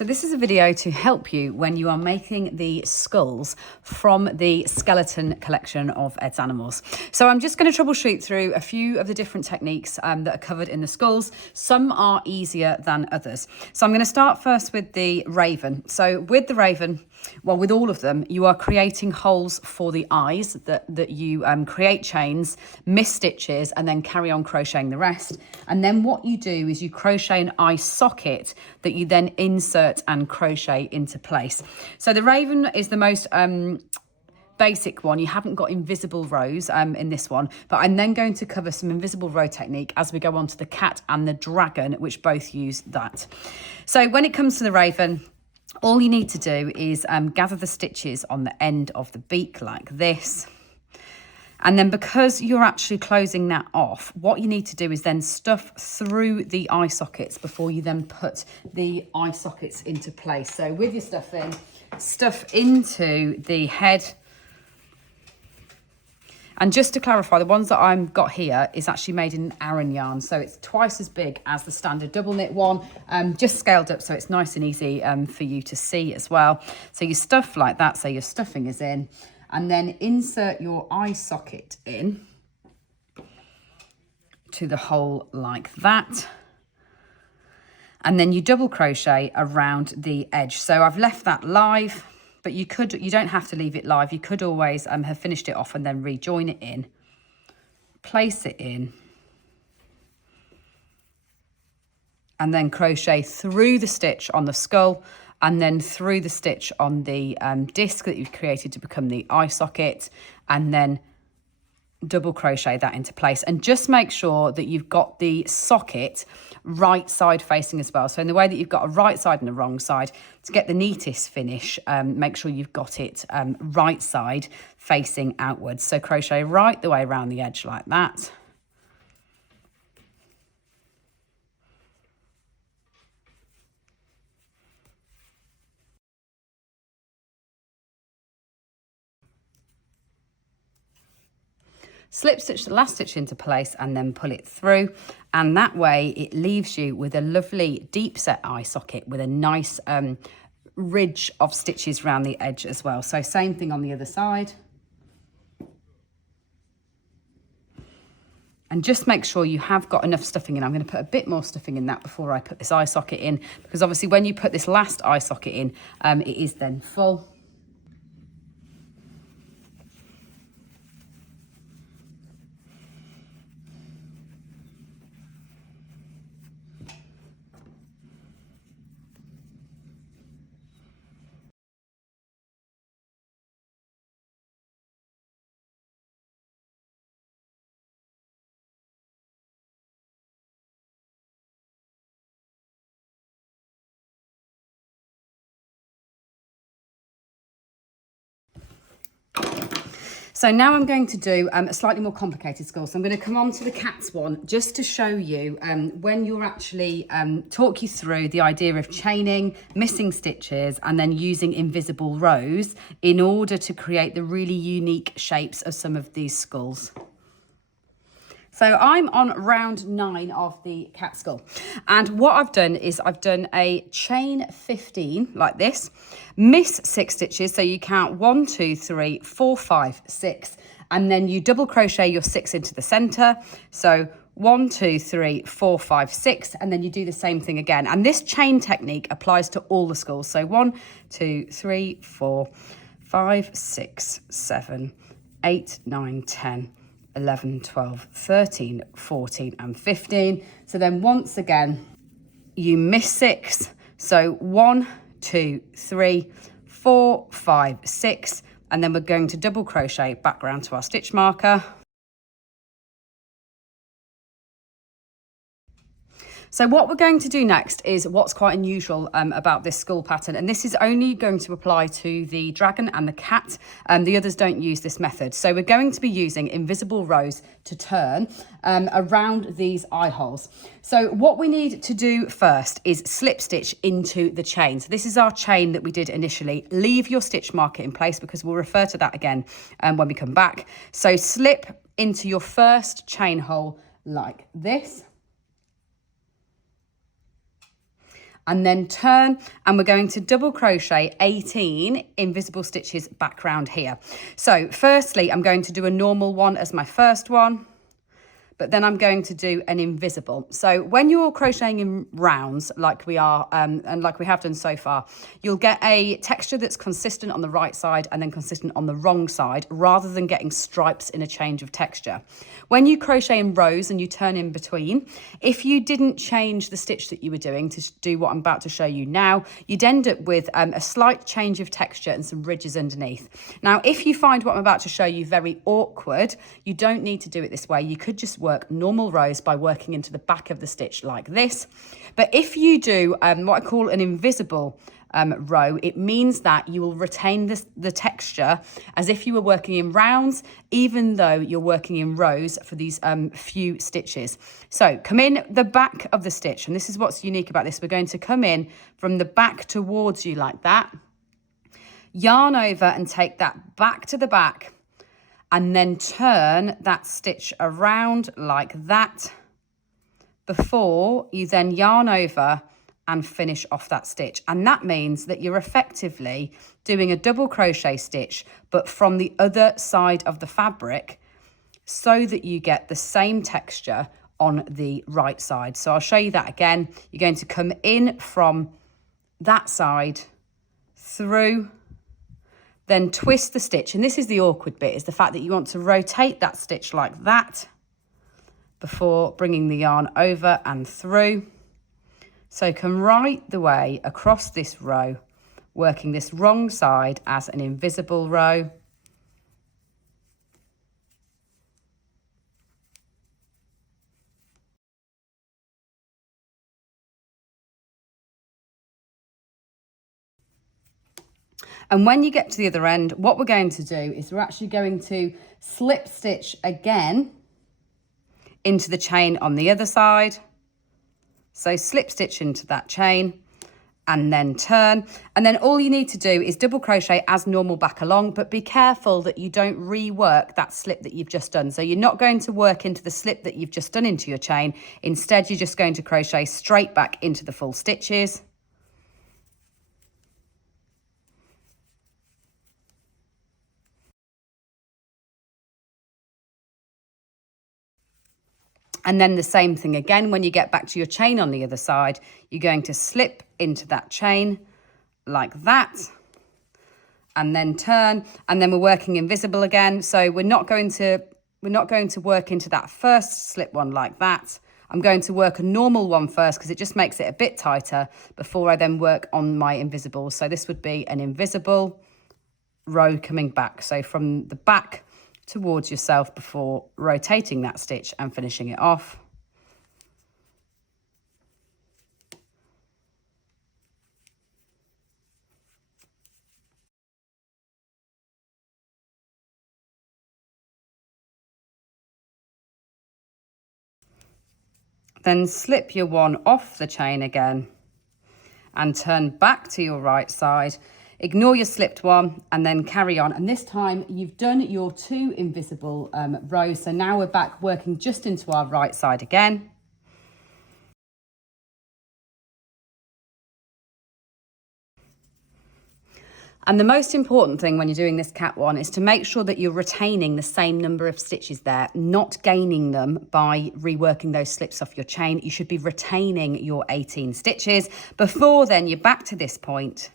So this is a video to help you when you are making the skulls from the skeleton collection of Ed's Animals. So I'm just going to troubleshoot through a few of the different techniques that are covered in the skulls. Some are easier than others. So I'm going to start first with the raven. So with the raven, well, with all of them, you are creating holes for the eyes that you create chains, miss stitches, and then carry on crocheting the rest. And then what you do is you crochet an eye socket that you then insert and crochet into place. So the raven is the most basic one. You haven't got invisible rows in this one, but I'm then going to cover some invisible row technique as we go on to the cat and the dragon, which both use that. So when it comes to the raven, all you need to do is gather the stitches on the end of the beak like this. And then because you're actually closing that off, what you need to do is then stuff through the eye sockets before you then put the eye sockets into place. So with your stuffing, stuff into the head. And just to clarify, the ones that I've got here is actually made in Aran yarn. So it's twice as big as the standard double knit one, just scaled up so it's nice and easy for you to see as well. So you stuff like that, so your stuffing is in, and then insert your eye socket in to the hole like that. And then you double crochet around the edge. So I've left that live, but you don't have to leave it live. You could always have finished it off and then rejoin it in, place it in, and then crochet through the stitch on the skull and then through the stitch on the disc that you've created to become the eye socket, and then double crochet that into place. And just make sure that you've got the socket right side facing as well. So in the way that you've got a right side and a wrong side, to get the neatest finish, make sure you've got it right side facing outwards. So crochet right the way around the edge like that. Slip stitch the last stitch into place and then pull it through, and that way it leaves you with a lovely deep set eye socket with a nice ridge of stitches around the edge as well. So same thing on the other side. And just make sure you have got enough stuffing in. I'm going to put a bit more stuffing in that before I put this eye socket in, because obviously when you put this last eye socket in, it is then full. So now I'm going to do a slightly more complicated skull. So I'm going to come on to the cat's one just to show you when you're actually talk you through the idea of chaining, missing stitches, and then using invisible rows in order to create the really unique shapes of some of these skulls. So I'm on round 9 of the cat skull, and what I've done is I've done a chain 15 like this, miss 6 stitches, so you count 1, 2, 3, 4, 5, 6, and then you double crochet your 6 into the center. So 1, 2, 3, 4, 5, 6, and then you do the same thing again. And this chain technique applies to all the skulls. So 1, 2, 3, 4, 5, 6, 7, 8, 9, 10. 11, 12, 13, 14 and 15. So then once again, you miss 6. So 1, 2, 3, 4, 5, 6. And then we're going to double crochet back round to our stitch marker. So what we're going to do next is what's quite unusual about this skull pattern, and this is only going to apply to the dragon and the cat, and the others don't use this method. So we're going to be using invisible rows to turn around these eye holes. So what we need to do first is slip stitch into the chain. So this is our chain that we did initially. Leave your stitch marker in place because we'll refer to that again when we come back. So slip into your first chain hole like this. and then turn, and we're going to double crochet 18 invisible stitches back round here. So firstly, I'm going to do a normal one as my first one, but then I'm going to do an invisible. So when you're crocheting in rounds like we are, and like we have done so far, you'll get a texture that's consistent on the right side and then consistent on the wrong side, rather than getting stripes in a change of texture. When you crochet in rows and you turn in between, if you didn't change the stitch that you were doing to do what I'm about to show you now, you'd end up with a slight change of texture and some ridges underneath. Now, if you find what I'm about to show you very awkward, you don't need to do it this way. You could just work normal rows by working into the back of the stitch like this. But if you do what I call an invisible row, it means that you will retain the texture as if you were working in rounds, even though you're working in rows for these few stitches. So come in the back of the stitch, and this is what's unique about this. We're going to come in from the back towards you like that, yarn over and take that back to the back, and then turn that stitch around like that before you then yarn over and finish off that stitch. And that means that you're effectively doing a double crochet stitch, but from the other side of the fabric, so that you get the same texture on the right side. So I'll show you that again. You're going to come in from that side through, then twist the stitch. And this is the awkward bit, is the fact that you want to rotate that stitch like that before bringing the yarn over and through. So come right the way across this row, working this wrong side as an invisible row. And when you get to the other end, what we're going to do is we're actually going to slip stitch again into the chain on the other side. So slip stitch into that chain and then turn. And then all you need to do is double crochet as normal back along, but be careful that you don't rework that slip that you've just done. So you're not going to work into the slip that you've just done into your chain. Instead, you're just going to crochet straight back into the full stitches. And then the same thing again, when you get back to your chain on the other side, you're going to slip into that chain like that, and then turn, and then we're working invisible again. So we're not going to work into that first slip one like that. I'm going to work a normal one first because it just makes it a bit tighter before I then work on my invisible. So this would be an invisible row coming back. So from the back towards yourself before rotating that stitch and finishing it off. Then slip your one off the chain again and turn back to your right side. Ignore your slipped one and then carry on. And this time you've done your 2 invisible rows. So now we're back working just into our right side again. And the most important thing when you're doing this cat one is to make sure that you're retaining the same number of stitches there, not gaining them by reworking those slips off your chain. You should be retaining your 18 stitches. Before then, you're back to this point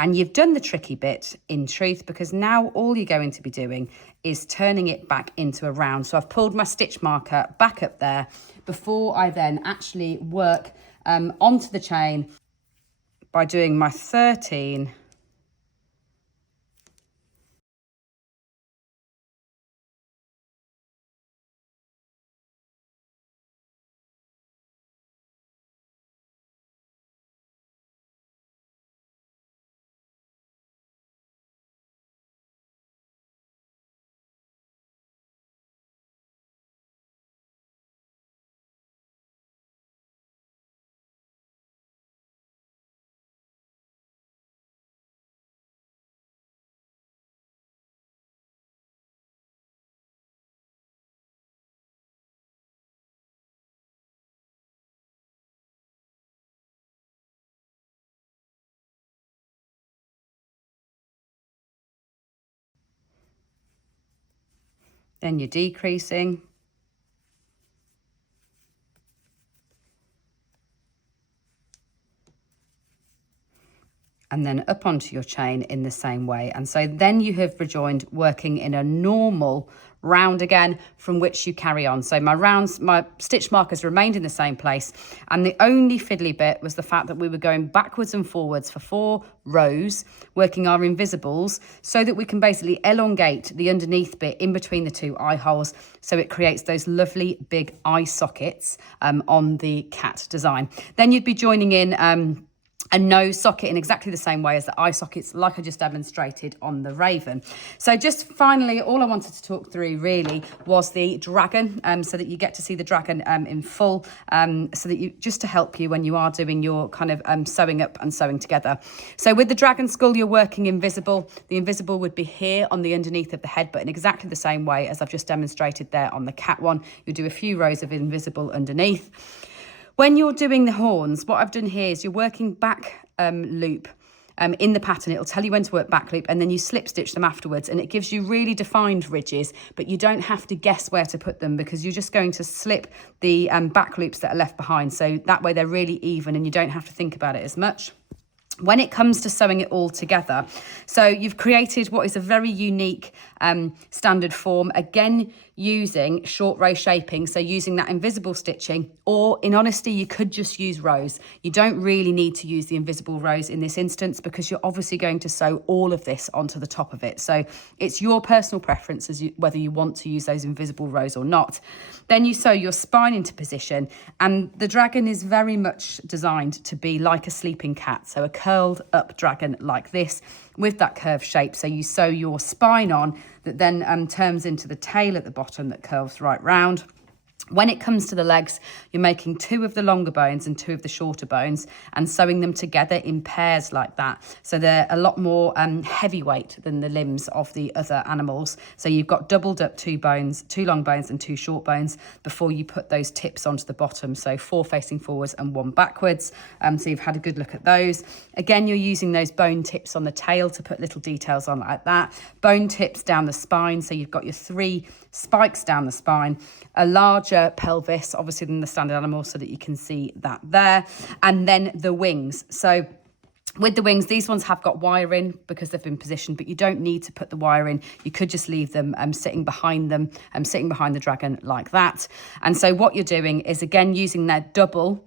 and you've done the tricky bit in truth, because now all you're going to be doing is turning it back into a round. So I've pulled my stitch marker back up there before I then actually work onto the chain by doing my 13 Then you're decreasing. And then up onto your chain in the same way. And so then you have rejoined working in a normal round again, from which you carry on. So my stitch markers remained in the same place, and the only fiddly bit was the fact that we were going backwards and forwards for 4 rows, working our invisibles, so that we can basically elongate the underneath bit in between the 2 eye holes, so it creates those lovely big eye sockets on the cat design. Then you'd be joining in a nose socket in exactly the same way as the eye sockets, like I just demonstrated on the Raven. So just finally, all I wanted to talk through really was the dragon, so that you get to see the dragon in full, so that you, just to help you when you are doing your kind of sewing up and sewing together. So with the dragon skull, you're working invisible. The invisible would be here on the underneath of the head, but in exactly the same way as I've just demonstrated there on the cat one. You'll do a few rows of invisible underneath. When you're doing the horns, what I've done here is you're working back loop in the pattern. It'll tell you when to work back loop, and then you slip stitch them afterwards, and it gives you really defined ridges, but you don't have to guess where to put them, because you're just going to slip the back loops that are left behind. So that way they're really even and you don't have to think about it as much. When it comes to sewing it all together, so you've created what is a very unique standard form, again using short row shaping, so using that invisible stitching, or in honesty you could just use rows. You don't really need to use the invisible rows in this instance, because you're obviously going to sew all of this onto the top of it, so it's your personal preference as whether you want to use those invisible rows or not. Then you sew your spine into position, and the dragon is very much designed to be like a sleeping cat, so a curled up dragon like this with that curved shape. So you sew your spine on, that then turns into the tail at the bottom that curves right round. When it comes to the legs, you're making 2 of the longer bones and 2 of the shorter bones and sewing them together in pairs like that. So they're a lot more heavyweight than the limbs of the other animals. So you've got doubled up 2 bones, 2 long bones and 2 short bones before you put those tips onto the bottom. So 4 facing forwards and 1 backwards. So you've had a good look at those. Again, you're using those bone tips on the tail to put little details on like that. Bone tips down the spine. So you've got your 3 spikes down the spine, a larger pelvis obviously than the standard animal, so that you can see that there, and then the wings. So with the wings, these ones have got wire in because they've been positioned, but you don't need to put the wire in. You could just leave them sitting behind the dragon like that. And so what you're doing is again using their double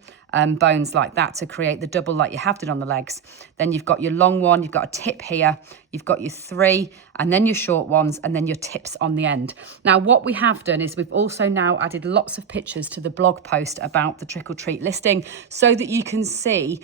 bones like that to create the double like you have done on the legs. Then you've got your long one, you've got a tip here, you've got your 3, and then your short ones, and then your tips on the end. Now what we have done is we've also now added lots of pictures to the blog post about the Trick or Treat listing, so that you can see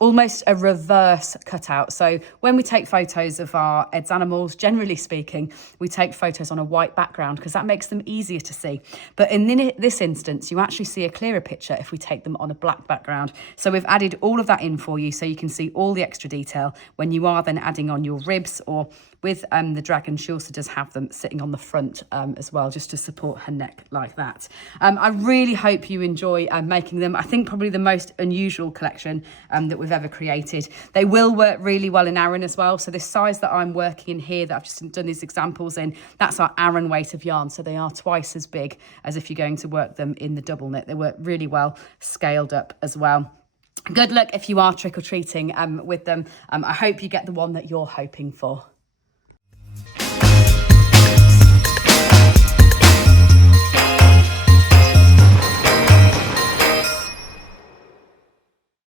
almost a reverse cutout. So when we take photos of our Ed's animals, generally speaking, we take photos on a white background because that makes them easier to see. But in this instance, you actually see a clearer picture if we take them on a black background. So we've added all of that in for you, so you can see all the extra detail when you are then adding on your ribs, or with the dragon, she also does have them sitting on the front as well, just to support her neck like that. I really hope you enjoy making them. I think probably the most unusual collection that we've ever created. They will work really well in Aran as well. So this size that I'm working in here, that I've just done these examples in, that's our Aran weight of yarn. So they are twice as big as if you're going to work them in the double knit. They work really well, scaled up as well. Good luck if you are trick-or-treating with them. I hope you get the one that you're hoping for.